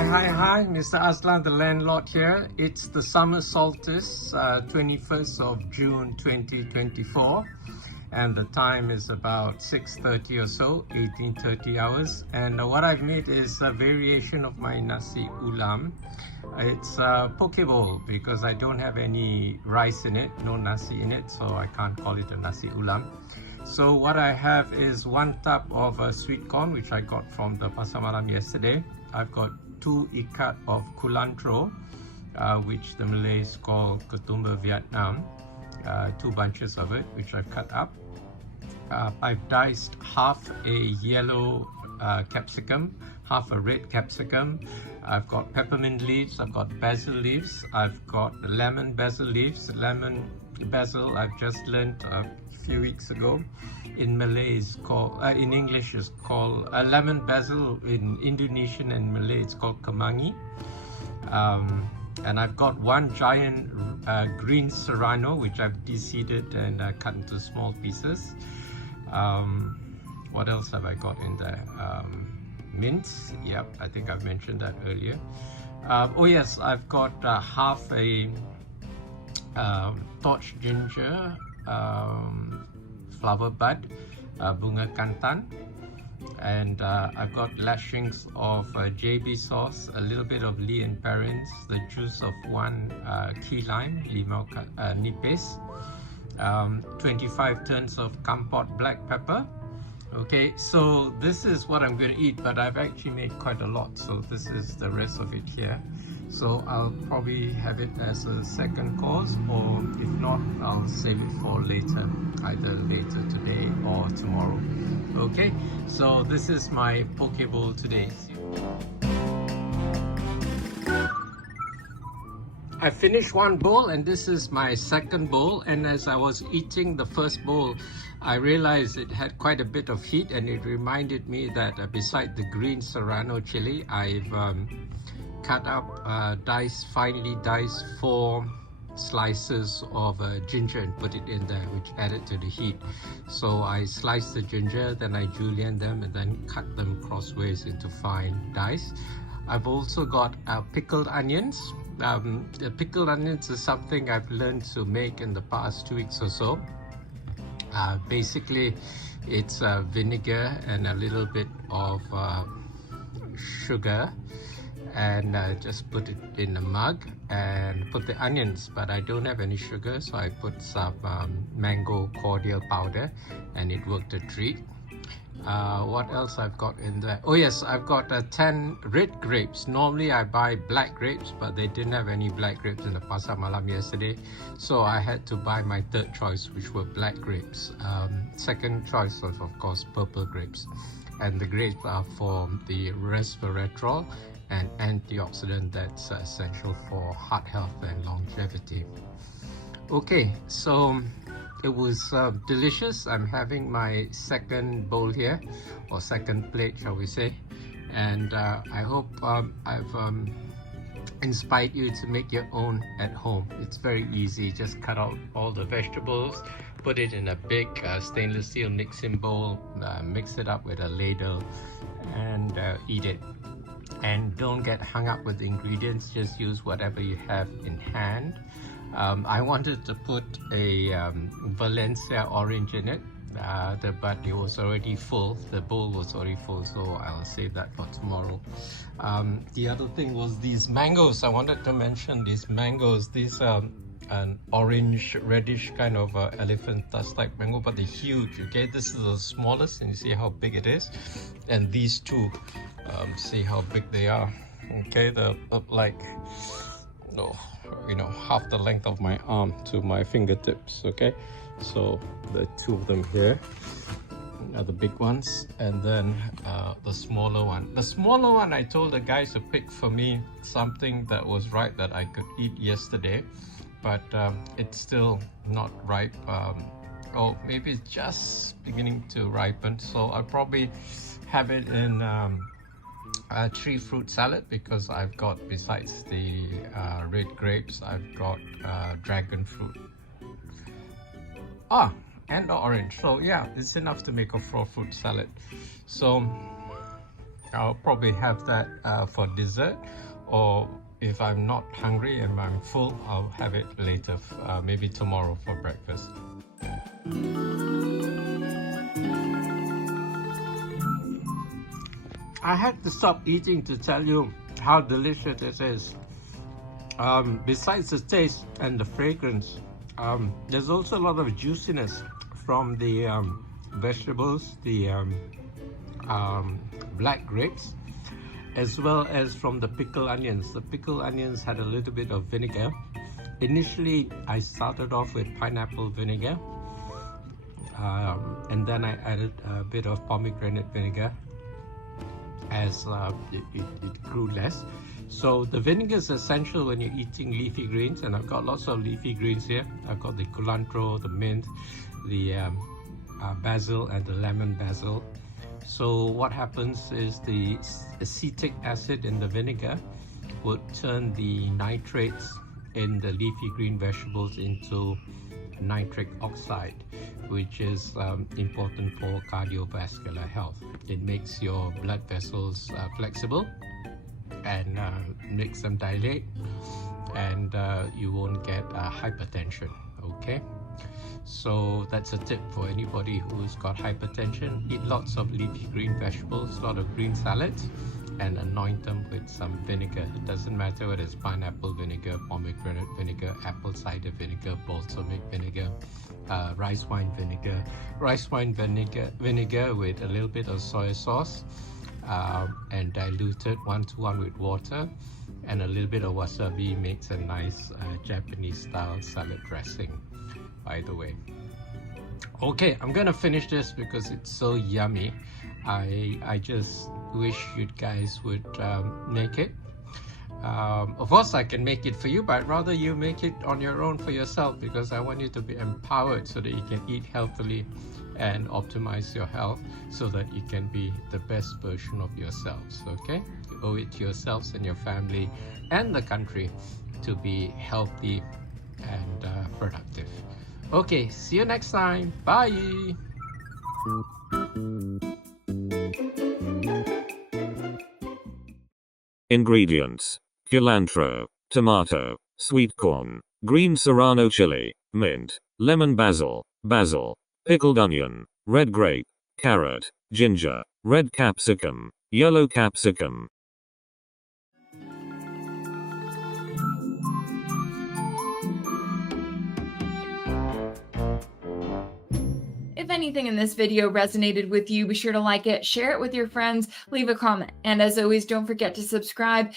Hi, Mr. Aslan, the landlord here. It's the summer solstice, 21st of June 2024, and the time is about 6:30 or so, 18:30 hours. And what I've made is a variation of my nasi ULAM. It's a poke bowl because I don't have any rice in it, no nasi in it, so I can't call it a nasi ULAM. So what I have is 1 tub of sweet corn, which I got from the pasar malam yesterday. I've got 2 ikat of culantro, which the Malays call ketumbar Vietnam, 2 bunches of it, which I've cut up. I've diced half a yellow capsicum, half a red capsicum. I've got peppermint leaves, I've got basil leaves, I've got lemon basil leaves. Lemon basil I've just learned a few weeks ago. In Malay is called, in English is called lemon basil. In Indonesian and Malay it's called kemangi. And I've got 1 giant green serrano, which I've de-seeded and cut into small pieces. What else have I got in there? Mint, yep, I think I've mentioned that earlier. Oh yes, I've got half a torch ginger, flower bud, bunga kantan, and I've got lashings of JB sauce, a little bit of Lee and Perrins, the juice of 1 key lime, limau nipis, 25 turns of kampot black pepper. Okay, so this is what I'm going to eat, but I've actually made quite a lot, so this is the rest of it here. So I'll probably have it as a second course, or if not, I'll save it for later, either later today or tomorrow. Okay, so this is my poke bowl today. I finished 1 bowl and this is my second bowl, and as I was eating the first bowl I realized it had quite a bit of heat, and it reminded me that beside the green serrano chili, I've cut up, finely diced 4 slices of ginger and put it in there, which added to the heat. So I sliced the ginger, then I julienne them and then cut them crossways into fine dice. I've also got pickled onions. The pickled onions is something I've learned to make in the past 2 weeks or so. Basically, it's vinegar and a little bit of sugar, and just put it in a mug and put the onions, but I don't have any sugar, so I put some mango cordial powder and it worked a treat. What else I've got in there? Oh yes, I've got 10 red grapes. Normally I buy black grapes, but they didn't have any black grapes in the pasar malam yesterday, so I had to buy my third choice, which were black grapes. Second choice was of course purple grapes, and the grapes are for the resveratrol, an antioxidant that's essential for heart health and longevity. Okay, so it was delicious. I'm having my second bowl here, or second plate shall we say, and I hope I've inspired you to make your own at home. It's very easy. Just cut out all the vegetables, put it in a big stainless steel mixing bowl, mix it up with a ladle and eat it. And don't get hung up with the ingredients, just use whatever you have in hand. I wanted to put a Valencia orange in it, but it was already full. The bowl was already full, so I'll save that for tomorrow. The other thing was these mangoes. I wanted to mention these mangoes. These are an orange reddish kind of elephant tusk type mango, but they're huge. Okay, this is the smallest, and you see how big it is, and these two, see how big they are. Okay, they're like, you know, half the length of my arm to my fingertips. Okay, so the 2 of them here are the big ones, and then the smaller one. The smaller one, I told the guys to pick for me something that was ripe that I could eat yesterday, but it's still not ripe, or maybe it's just beginning to ripen, so I'll probably have it in a 3 fruit salad, because I've got, besides the red grapes, I've got dragon fruit and the orange. So yeah, it's enough to make a 4 fruit salad. So I'll probably have that for dessert, or if I'm not hungry and I'm full, I'll have it later, maybe tomorrow for breakfast. I had to stop eating to tell you how delicious it is. Besides the taste and the fragrance, there's also a lot of juiciness from the vegetables, the black grapes, as well as from the pickled onions. The pickled onions had a little bit of vinegar. Initially, I started off with pineapple vinegar, and then I added a bit of pomegranate vinegar as it grew less. So the vinegar is essential when you're eating leafy greens, and I've got lots of leafy greens here. I've got the culantro, the mint, the basil, and the lemon basil. So what happens is the acetic acid in the vinegar would turn the nitrates in the leafy green vegetables into nitric oxide, which is important for cardiovascular health. It makes your blood vessels flexible and makes them dilate, and you won't get hypertension. Okay, so that's a tip for anybody who's got hypertension. Eat lots of leafy green vegetables, a lot of green salads, and anoint them with some vinegar. It doesn't matter whether it's pineapple vinegar, pomegranate vinegar, apple cider vinegar, balsamic vinegar, rice wine vinegar. Rice wine vinegar with a little bit of soy sauce, and diluted 1:1 with water, and a little bit of wasabi makes a nice Japanese style salad dressing, by the way. Okay, I'm gonna finish this because it's so yummy. I just wish you guys would make it. Of course I can make it for you, but I'd rather you make it on your own for yourself, because I want you to be empowered so that you can eat healthily and optimize your health so that you can be the best version of yourselves. Okay, you owe it to yourselves and your family and the country to be healthy and productive. Okay, see you next time. Bye. Ingredients: culantro, tomato, sweet corn, green serrano chili, mint, lemon basil, pickled onion, red grape, carrot, ginger, red capsicum, yellow capsicum. If anything in this video resonated with you, be sure to like it, share it with your friends, leave a comment, and as always, don't forget to subscribe.